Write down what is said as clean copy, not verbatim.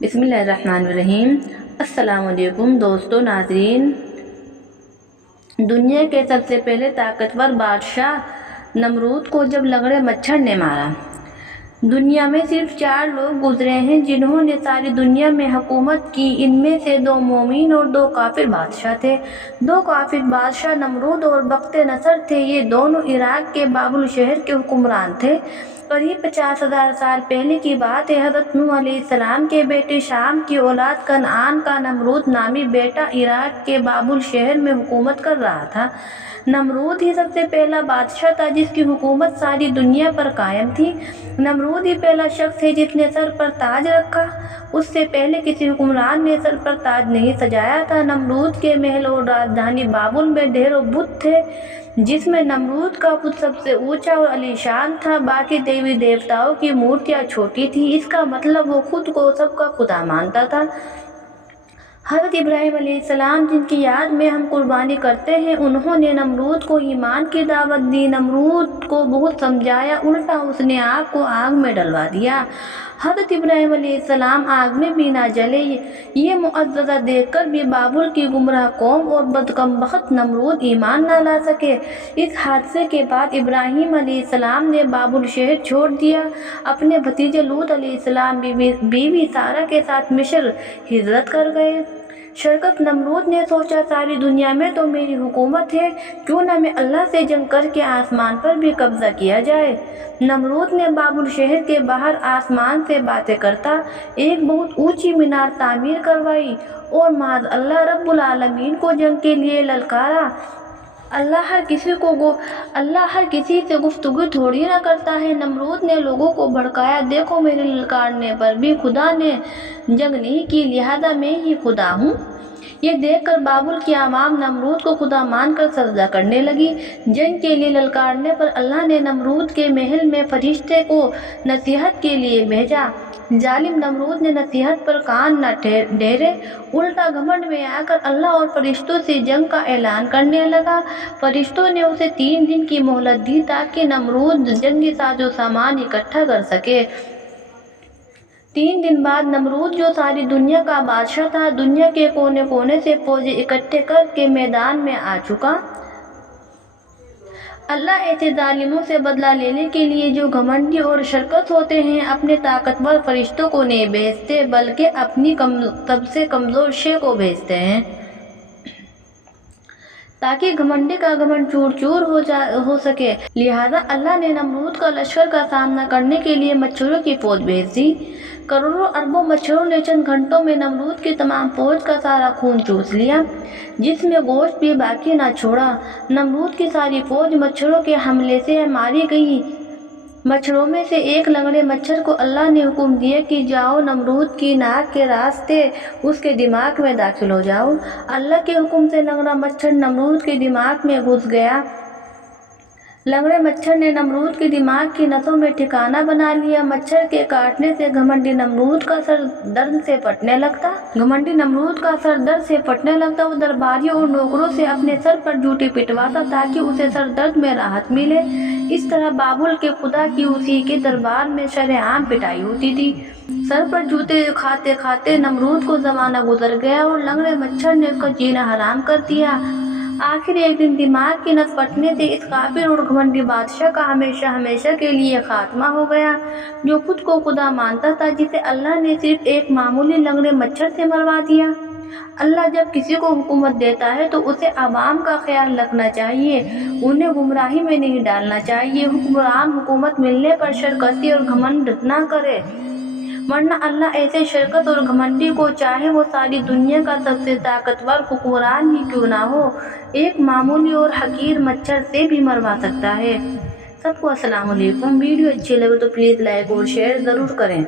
بسم اللہ الرحمن الرحیم۔ السلام علیکم دوستو ناظرین۔ دنیا کے سب سے پہلے طاقتور بادشاہ نمرود کو جب لنگڑے مچھر نے مارا۔ دنیا میں صرف 4 لوگ گزرے ہیں جنہوں نے ساری دنیا میں حکومت کی۔ ان میں سے 2 مومن اور 2 کافر بادشاہ تھے۔ 2 کافر بادشاہ نمرود اور بخت نصر تھے۔ یہ دونوں عراق کے بابل شہر کے حکمران تھے۔ قریب 50,000 سال پہلے کی بات ہے۔ حضرت نوح علیہ السلام کے بیٹے شام کی اولاد کنعان کا نمرود نامی بیٹا عراق کے بابل شہر میں حکومت کر رہا تھا۔ نمرود ہی سب سے پہلا بادشاہ تھا جس کی حکومت ساری دنیا پر قائم تھی۔ نمرود ہی پہلا شخص ہے جس نے سر پر تاج رکھا۔ اس سے پہلے کسی حکمران نے سر پر تاج نہیں سجایا تھا۔ نمرود کے محل اور راجدھانی بابل میں ڈھیروں بت تھے جس میں نمرود کا بت سب سے اونچا اور عالیشان تھا۔ باقی دیوی دیوتاؤں کی مورتیاں چھوٹی تھیں۔ اس کا مطلب وہ خود کو سب کا خدا مانتا تھا۔ حضرت ابراہیم علیہ السلام جن کی یاد میں ہم قربانی کرتے ہیں، انہوں نے نمرود کو ایمان کی دعوت دی۔ نمرود کو بہت سمجھایا، الٹا اس نے آپ کو آگ میں ڈلوا دیا۔ حضرت ابراہیم علیہ السلام آگ میں بھی نہ جلے۔ یہ معجزہ دیکھ کر بھی بابل کی گمراہ قوم اور بدکمبخت نمرود ایمان نہ لا سکے۔ اس حادثے کے بعد ابراہیم علیہ السلام نے بابل شہر چھوڑ دیا۔ اپنے بھتیجے لوط علیہ السلام بیوی سارہ کے ساتھ مصر ہجرت کر گئے۔ شرکت نمرود نے سوچا ساری دنیا میں تو میری حکومت ہے، کیوں نہ میں اللہ سے جنگ کر کے آسمان پر بھی قبضہ کیا جائے۔ نمرود نے بابل شہر کے باہر آسمان سے باتیں کرتا ایک بہت اونچی مینار تعمیر کروائی اور معاذ اللہ رب العالمین کو جنگ کے لیے للکارا۔ اللہ ہر کسی سے گفتگو تھوڑی نہ کرتا ہے۔ نمرود نے لوگوں کو بھڑکایا، دیکھو میرے للکارنے پر بھی خدا نے جنگ نہیں کی، لہذا میں ہی خدا ہوں۔ یہ دیکھ کر بابل کی عوام نمرود کو خدا مان کر سجدہ کرنے لگی۔ جنگ کے لیے للکارنے پر اللہ نے نمرود کے محل میں فرشتے کو نصیحت کے لیے بھیجا۔ ظالم نمرود نے نصیحت پر کان نہ ڈھیرے، الٹا گھمنڈ میں آ کر اللہ اور فرشتوں سے جنگ کا اعلان کرنے لگا۔ فرشتوں نے اسے 3 دن کی مہلت دی تاکہ نمرود جنگی ساز و سامان اکٹھا کر سکے۔ 3 دن بعد نمرود جو ساری دنیا کا بادشاہ تھا، دنیا کے کونے کونے سے فوجیں اکٹھے کر کے میدان میں آ چکا۔ اللہ ایسے ظالموں سے بدلہ لینے کے لیے جو گھمنڈی اور شرکت ہوتے ہیں اپنے طاقتور فرشتوں کو نہیں بھیجتے بلکہ اپنی سب سے کمزور شے کو بھیجتے ہیں تاکہ گھمنڈی کا گھمنڈ چور چور ہو سکے۔ لہذا اللہ نے نمرود کا لشکر کا سامنا کرنے کے لیے مچھروں کی فوج بھیج دی۔ کروڑوں اربوں مچھروں نے چند گھنٹوں میں نمرود کی تمام فوج کا سارا خون چوس لیا، جس میں گوشت بھی باقی نہ چھوڑا۔ نمرود کی ساری فوج مچھروں کے حملے سے ماری گئی۔ مچھروں میں سے ایک لنگڑے مچھر کو اللہ نے حکم دیا کہ جاؤ نمرود کی ناک کے راستے اس کے دماغ میں داخل ہو جاؤ۔ اللہ کے حکم سے لنگڑا مچھر نمرود کے دماغ میں گھس گیا۔ لنگڑے مچھر نے نمرود کے دماغ کی نسوں میں ٹھکانہ بنا لیا۔ مچھر کے کاٹنے سے گھمنڈی نمرود کا سر درد سے پھٹنے لگتا۔ وہ درباریوں اور نوکروں سے اپنے سر پر جوتے پٹواتا تاکہ اسے سر درد میں راحت ملے۔ اس طرح بابل کے خدا کی اسی کے دربار میں شرعام پٹائی ہوتی تھی۔ سر پر جوتے کھاتے کھاتے نمرود کو زمانہ گزر گیا اور لنگڑے مچھر نے اس کا جینا حرام کر دیا۔ آخر ایک دن دماغ کی نس پھٹنے سے اس کافر اور گھمنڈی بادشاہ کا ہمیشہ کے لیے خاتمہ ہو گیا، جو خود کو خدا مانتا تھا، جسے اللہ نے صرف ایک معمولی لنگڑے مچھر سے مروا دیا۔ اللہ جب کسی کو حکومت دیتا ہے تو اسے عوام کا خیال رکھنا چاہیے، انہیں گمراہی میں نہیں ڈالنا چاہیے۔ حکمران حکومت ملنے پر سرکشی اور گھمنڈ نہ کرے، ورنہ اللہ ایسے شرکت اور گھمنڈی کو چاہے وہ ساری دنیا کا سب سے طاقتور حکمران ہی کیوں نہ ہو، ایک معمولی اور حقیر مچھر سے بھی مروا سکتا ہے۔ سب کو السلام علیکم۔ ویڈیو اچھی لگے تو پلیز لائک اور شیئر ضرور کریں۔